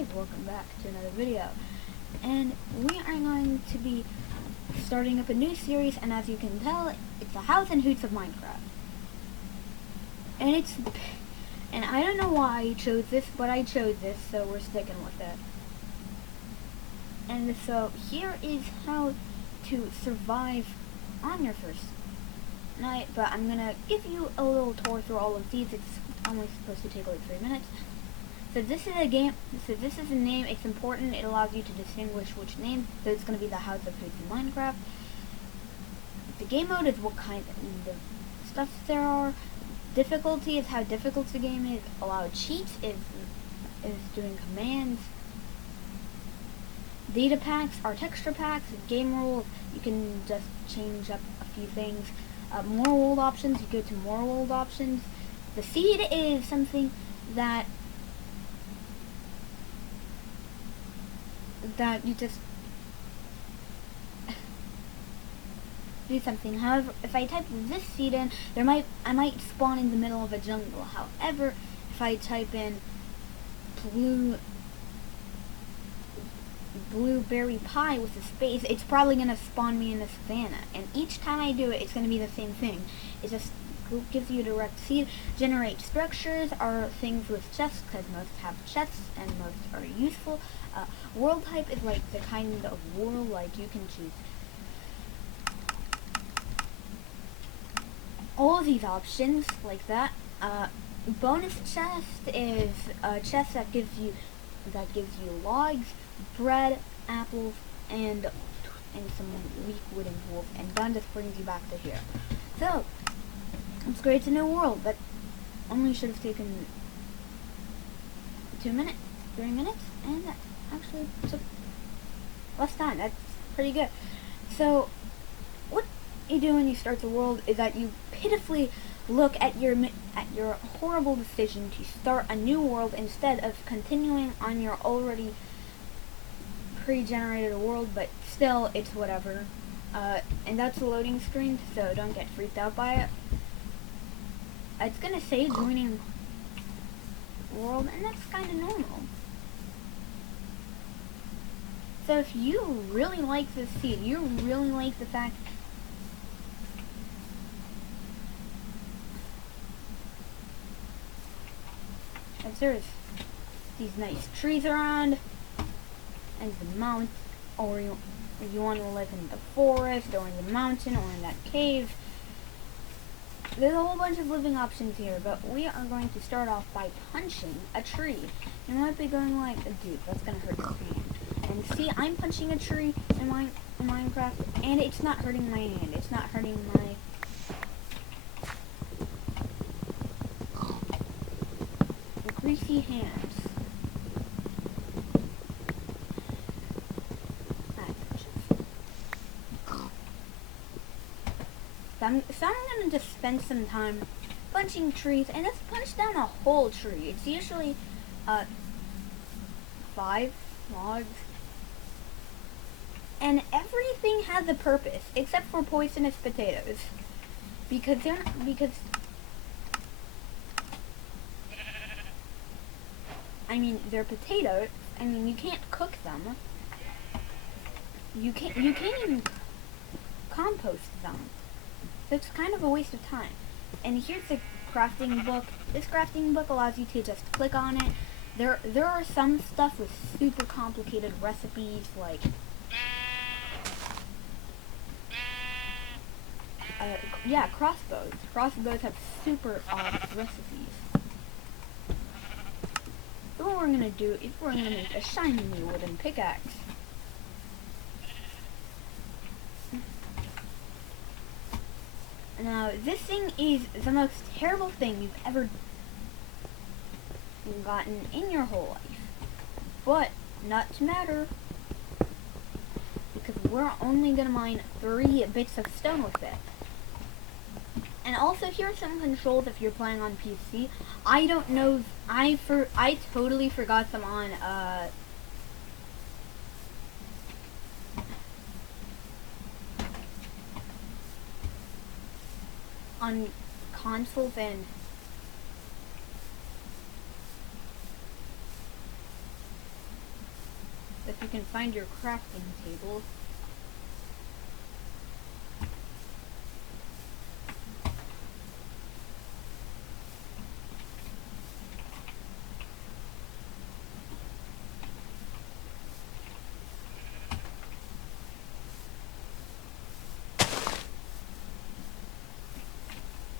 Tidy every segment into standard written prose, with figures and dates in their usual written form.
guys, welcome back to another video, and we are going to be starting up a new series, and as you can tell, it's the House and Hoots of Minecraft. And I don't know why I chose this, but I chose this, so we're sticking with it. And so here is how to survive on your first night, but I'm gonna give you a little tour through all of these. It's only supposed to take like 3 minutes. So this is a game, so this is a name, it's important, it allows you to distinguish which name, so it's going to be the House of Hoots in Minecraft. The game mode is what kind of stuff there are. Difficulty is how difficult the game is. Allowed cheats is doing commands. Data packs are texture packs. Game rules, you can just change up a few things. More world options, you go to more world options. The seed is something that you just do something. However, if I type this seed in, I might spawn in the middle of a jungle. However, if I type in blueberry pie with a space, it's probably gonna spawn me in a savannah. And each time I do it, it's gonna be the same thing. It just gives you a direct seed. Generate structures are things with chests, because most have chests and most are useful. World type is like the kind of world, like you can choose all of these options like that. Bonus chest is a chest that gives you logs, bread, apples, and some weak wooden tools, and then just brings you back to here. So it's great to know world, but only should have taken 2 minutes, 3 minutes, and that actually took less time. That's pretty good. So what you do when you start the world is that you pitifully look at your horrible decision to start a new world instead of continuing on your already pre-generated world, but still it's whatever. And that's a loading screen, so don't get freaked out by it. It's gonna say joining world, and that's kind of normal. So if you really like this seed, you really like the fact that there's these nice trees around, and the mountain, or you want to live in the forest, or in the mountain, or in that cave. There's a whole bunch of living options here, but we are going to start off by punching a tree. You might be going like, dude, that's gonna hurt your hand. And see, I'm punching a tree in Minecraft, and it's not hurting my hand. It's not hurting my greasy hands. So I'm gonna just spend some time punching trees, and let's punch down a whole tree. It's usually 5 logs, and everything has a purpose except for poisonous potatoes, because I mean, they're potatoes. I mean, you can't cook them. You can't even compost them. So it's kind of a waste of time. And here's the crafting book. This crafting book allows you to just click on it. There are some stuff with super complicated recipes, like yeah, crossbows. Crossbows have super odd recipes. So what we're gonna do is we're gonna make a shiny new wooden pickaxe. Now, this thing is the most terrible thing you've ever gotten in your whole life. But, not to matter, because we're only going to mine 3 bits of stone with it. And also, here are some controls if you're playing on PC. I don't know, I totally forgot them on consoles, and can find your crafting table.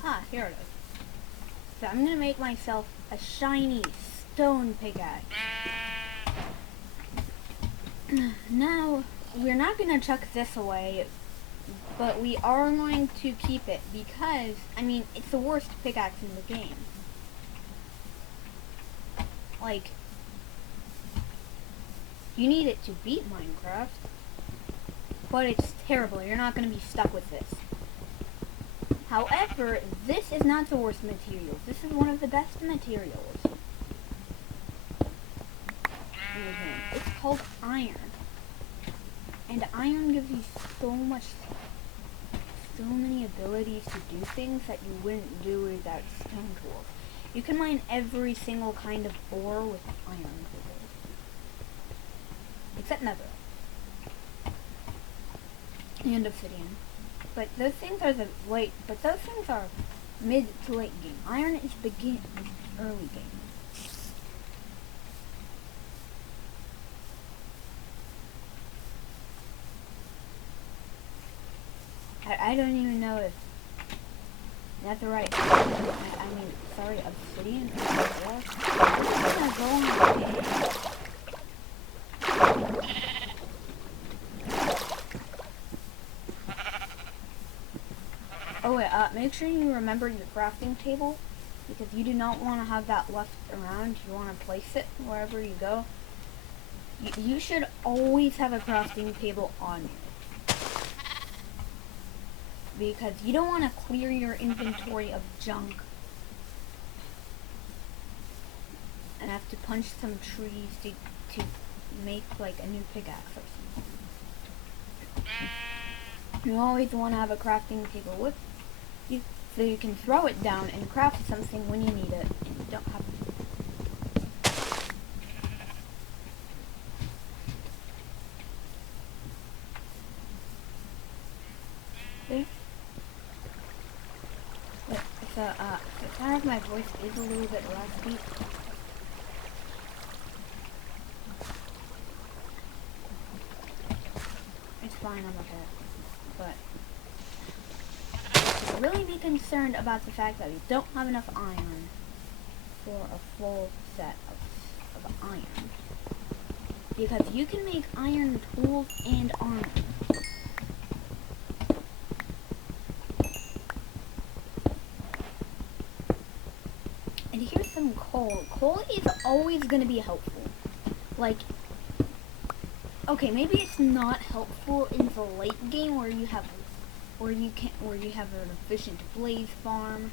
Ah, here it is. So I'm gonna make myself a shiny stone pickaxe. Now, we're not gonna chuck this away, but we are going to keep it because, I mean, it's the worst pickaxe in the game. Like, you need it to beat Minecraft, but it's terrible. You're not gonna be stuck with this. However, this is not the worst materials. This is one of the best materials in the game. It's called iron. And iron gives you so many abilities to do things that you wouldn't do without stone tools. You can mine every single kind of ore with iron tools. Except nether. And obsidian. But those things are those things are mid to late game. Iron is early game. I don't even know if that's the right. Sorry, obsidian. I'm gonna go on the page. Oh wait, make sure you remember your crafting table, because you do not want to have that left around. You want to place it wherever you go. You should always have a crafting table on you, because you don't want to clear your inventory of junk and have to punch some trees to make like a new pickaxe or something. You always want to have a crafting table with you, so you can throw it down and craft something when you need it, and you don't have to. See? So, kind of my voice is a little bit raspy. It's fine, I'm okay. But really be concerned about the fact that we don't have enough iron for a full set of iron, because you can make iron tools and armor. And here's some coal. Coal is always going to be helpful. Like, okay, maybe it's not helpful in the late game where you have an efficient blaze farm.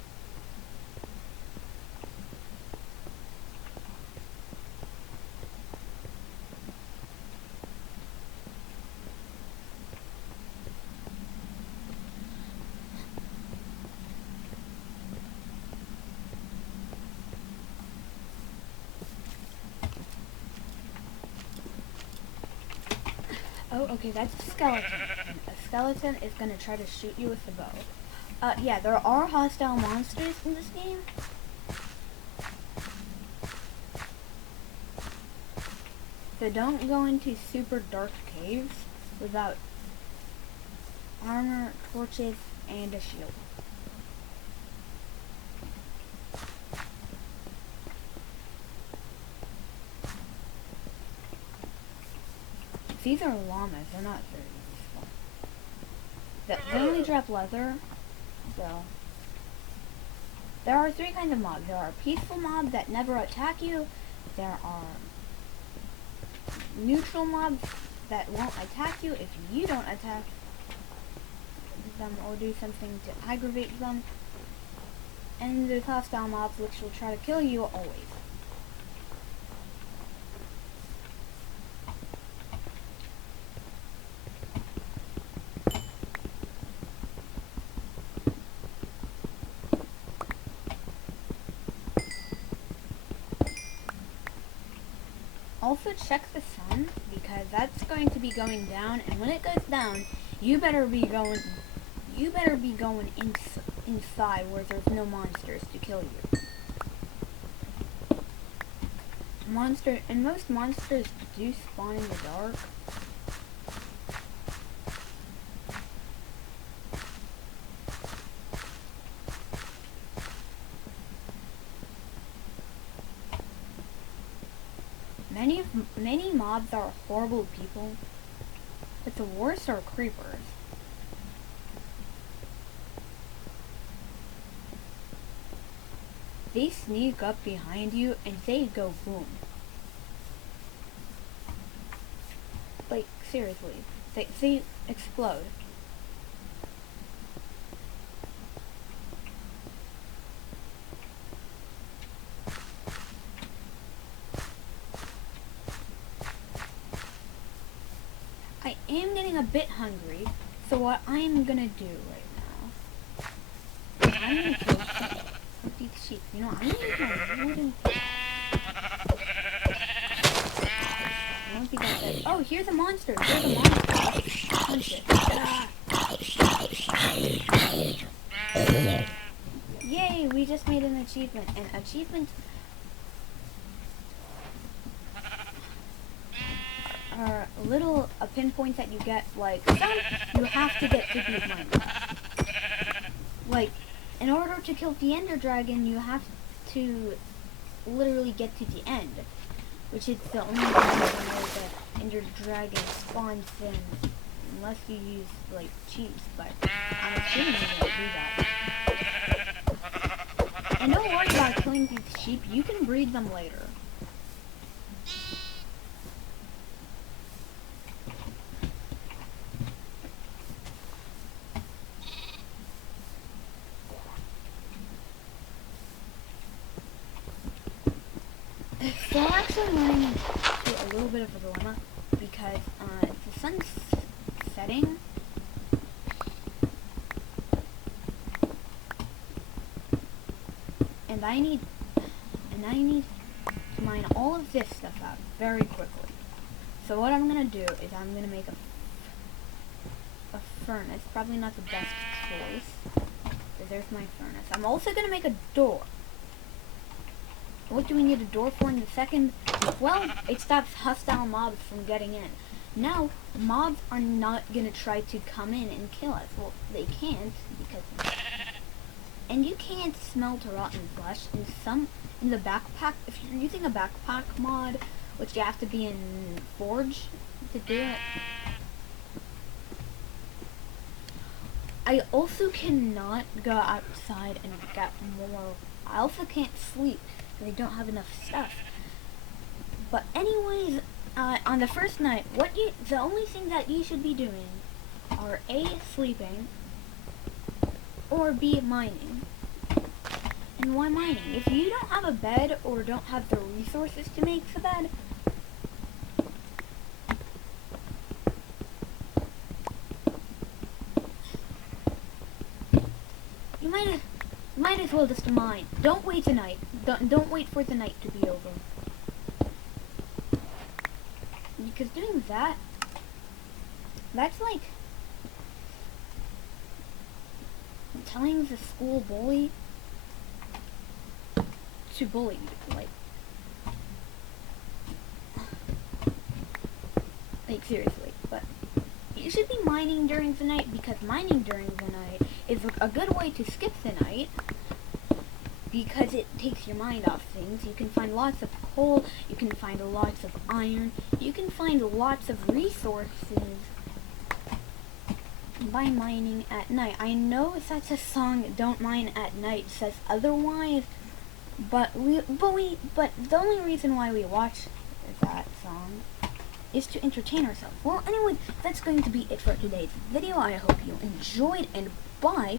Oh, okay, that's a skeleton. A skeleton is gonna try to shoot you with the bow. Yeah, there are hostile monsters in this game. So don't go into super dark caves without armor, torches, and a shield. These are llamas, they're not very useful. They only drop leather, so. There are 3 kinds of mobs. There are peaceful mobs that never attack you. There are neutral mobs that won't attack you if you don't attack them or do something to aggravate them. And there's hostile mobs which will try to kill you always. Also check the sun, because that's going to be going down, and when it goes down, you better be going inside where there's no monsters to kill you. Most monsters do spawn in the dark. Many mobs are horrible people, but the worst are creepers. They sneak up behind you and they go boom. Like, seriously, they explode. I am getting a bit hungry, so what I'm gonna do right now is I'm gonna kill these sheep. You know, I'm gonna use my wooden pick. I don't think I said. Oh, here's a monster. Here's a monster. Punch it. Ah. Yay! We just made an achievement. An achievement are little pinpoints that you get. Like some, you have to get to beat money. Like, in order to kill the Ender Dragon, you have to literally get to the end, which is the only way where the Ender Dragon spawns in, unless you use like cheats. But I'm assuming you don't do that. And don't worry about killing these sheep. You can breed them later. So we're actually running into a little bit of a dilemma because the sun's setting. And I need to mine all of this stuff out very quickly. So what I'm gonna do is I'm gonna make a furnace. Probably not the best choice. So there's my furnace. I'm also gonna make a door. What do we need a door for in the second? Well, it stops hostile mobs from getting in. Now, mobs are not gonna try to come in and kill us. Well, they can't because, and you can't smelt rotten flesh. In the backpack, if you're using a backpack mod, which you have to be in Forge to do it. I also cannot go outside and get more. I also can't sleep. They don't have enough stuff. But anyways, on the first night, the only thing that you should be doing are A, sleeping, or B, mining. And why mining? If you don't have a bed or don't have the resources to make the bed, you might as well just mine. Don't wait the night. Don't wait for the night to be over. Because doing that's like telling the school bully to bully you. Like seriously. But you should be mining during the night, because mining during the night is a good way to skip the night, because it takes your mind off things. You can find lots of coal, you can find lots of iron, you can find lots of resources by mining at night. I know that's a song, Don't Mine at Night, says otherwise, but the only reason why we watch that song is to entertain ourselves. Well, anyway, that's going to be it for today's video. I hope you enjoyed, and bye.